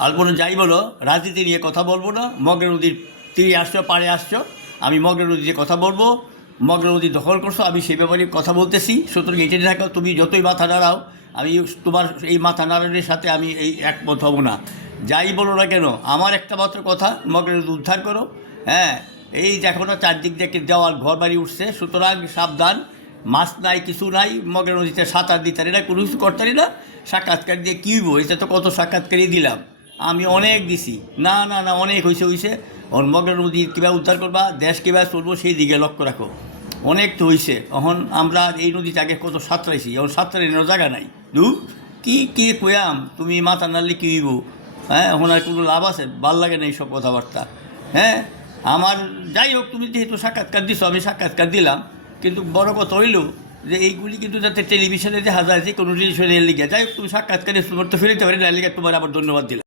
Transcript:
আলপনা যাই বলো, রাজনীতি নিয়ে কথা বলবো না। মগরা নদীর তীরে আসছো, পাড়ে আসছো, আমি মগরা নদীতে কথা বলবো। মগরা নদী দখল করছো, আমি সে ব্যাপারে কথা বলতেছি। সুতরাং এটি থাকো, তুমি যতই মাথা নাড়াও, আমি তোমার এই মাথা নাড়ানোর সাথে আমি এই একমত হব না। যাই বলো না কেন, আমার একটা মাত্র কথা, মগরা নদী উদ্ধার করো। হ্যাঁ, এই দেখো না চারদিক থেকে দেওয়াল ঘর বাড়ি উঠছে, সুতরাং সাবধান। মাছ নাই, কিছু নাই, মগরা নদীতে সাঁতার দিতারি না, কোনো কিছু করতারি না। সাক্ষাৎকার দিয়ে কী হইব? এটা তো কত সাক্ষাৎকারই দিলাম, আমি অনেক দিছি। না না না, অনেক হয়েছে। ওর মগরা নদী কীভাবে উদ্ধার করবা, দেশ কীভাবে চলবো সেই দিকে লক্ষ্য রাখো। অনেক তো হয়েছে। এখন আমরা এই নদীতে আগে কত সাঁতরাইছি, এখন সাঁতরাই নেওয়ার জায়গা নাই। দু কি কয়াম, তুমি মাথা নাড়লে কী হইব? হ্যাঁ, এখন আর কোনো লাভ আছে? ভাল লাগে না এইসব কথাবার্তা। হ্যাঁ, আমার যাই হোক, তুমি যেহেতু সাক্ষাৎকার দিছো, আমি সাক্ষাৎকার দিলাম। কিন্তু বড় কথা হইল যে এইগুলি কিন্তু যাতে টেলিভিশনে দেখা যায় যে কোনো টেলিভিশনের লিগে, যাই হোক তুমি সাক্ষাৎকারে তোমার তো ফিরতে পারি না, লিগে তোমার আবার ধন্যবাদ দিলাম।